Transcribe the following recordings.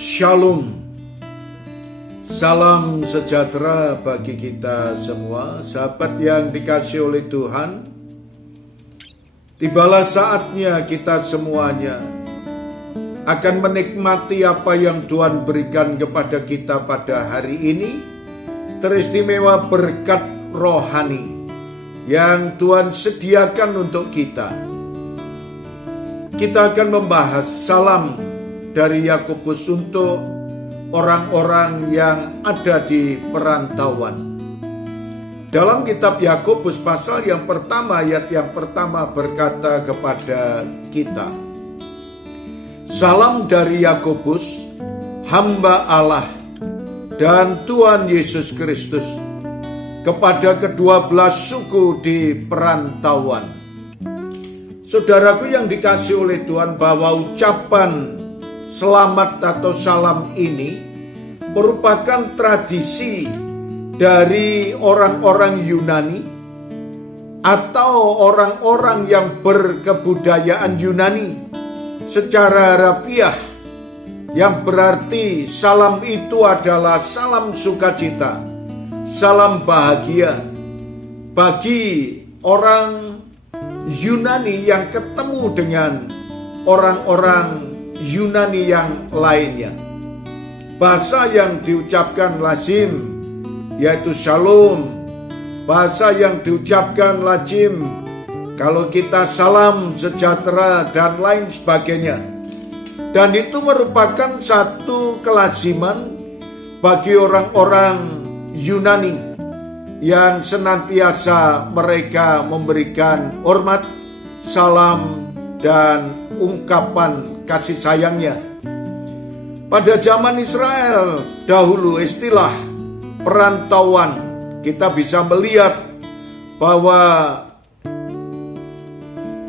Shalom. Salam sejahtera bagi kita semua, sahabat yang dikasihi oleh Tuhan. Tibalah saatnya kita semuanya akan menikmati apa yang Tuhan berikan kepada kita pada hari ini, teristimewa berkat rohani yang Tuhan sediakan untuk kita. Kita akan membahas salam dari Yakobus untuk orang-orang yang ada di perantauan. Dalam kitab Yakobus pasal yang pertama, ayat yang pertama berkata kepada kita, salam dari Yakobus, hamba Allah dan Tuhan Yesus Kristus, kepada kedua belas suku di perantauan. Saudaraku yang dikasihi oleh Tuhan, bahwa ucapan selamat atau salam ini merupakan tradisi dari orang-orang Yunani atau orang-orang yang berkebudayaan Yunani secara harfiah, yang berarti salam itu adalah salam sukacita, salam bahagia bagi orang Yunani yang ketemu dengan orang-orang Yunani yang lainnya. Bahasa yang diucapkan lazim yaitu shalom. Bahasa yang diucapkan lazim kalau kita salam sejahtera dan lain sebagainya. Dan itu merupakan satu kelaziman bagi orang-orang Yunani yang senantiasa mereka memberikan hormat, salam, dan ungkapan kasih sayangnya. Pada zaman Israel dahulu, istilah perantauan, kita bisa melihat bahwa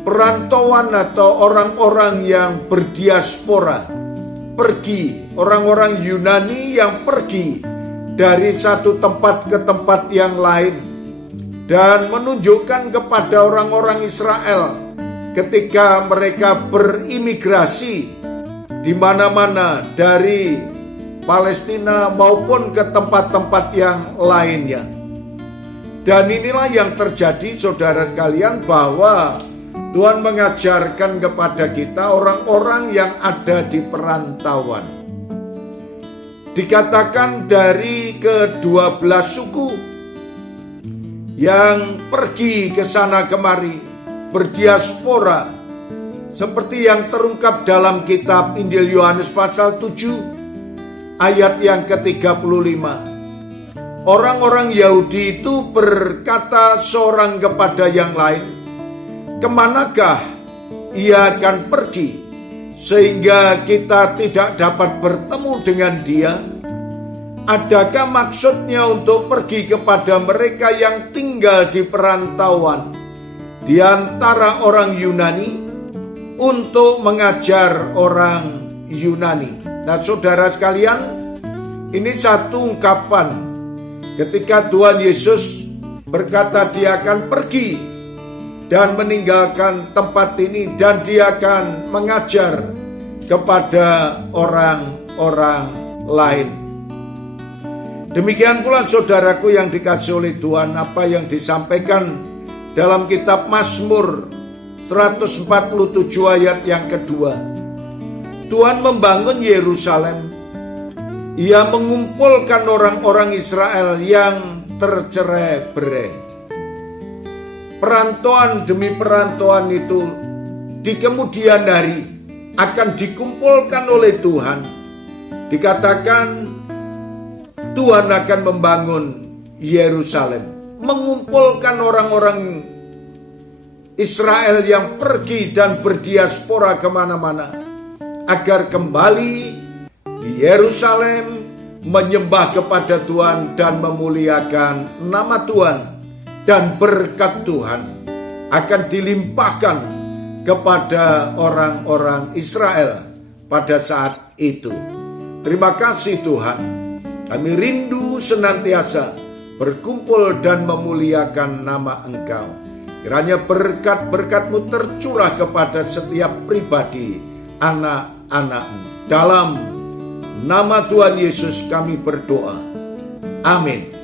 perantauan atau orang-orang yang berdiaspora, pergi, orang-orang Yunani yang pergi dari satu tempat ke tempat yang lain, dan menunjukkan kepada orang-orang Israel ketika mereka berimigrasi di mana-mana dari Palestina maupun ke tempat-tempat yang lainnya. Dan inilah yang terjadi, saudara sekalian, bahwa Tuhan mengajarkan kepada kita orang-orang yang ada di perantauan. Dikatakan dari ke-12 suku yang pergi ke sana kemari, berdiaspora, seperti yang terungkap dalam kitab Injil Yohanes pasal 7 ayat yang ke-35. Orang-orang Yahudi itu berkata seorang kepada yang lain, kemanakah ia akan pergi sehingga kita tidak dapat bertemu dengan dia? Adakah maksudnya untuk pergi kepada mereka yang tinggal di perantauan di antara orang Yunani untuk mengajar orang Yunani? Nah, saudara sekalian, ini satu ungkapan ketika Tuhan Yesus berkata dia akan pergi dan meninggalkan tempat ini, dan dia akan mengajar kepada orang-orang lain. Demikian pula saudaraku yang dikasihi oleh Tuhan, apa yang disampaikan dalam kitab Mazmur 147 ayat yang kedua. Tuhan membangun Yerusalem, ia mengumpulkan orang-orang Israel yang tercerai-berai. Perantauan demi perantauan itu di kemudian hari akan dikumpulkan oleh Tuhan. Dikatakan Tuhan akan membangun Yerusalem, mengumpulkan orang-orang Israel yang pergi dan berdiaspora kemana-mana, agar kembali di Yerusalem menyembah kepada Tuhan dan memuliakan nama Tuhan. Dan berkat Tuhan akan dilimpahkan kepada orang-orang Israel pada saat itu. Terima kasih Tuhan, kami rindu senantiasa berkumpul dan memuliakan nama Engkau. Kiranya berkat-berkat-Mu tercurah kepada setiap pribadi anak-anak-Mu dalam Nama Tuhan Yesus kami berdoa. Amin.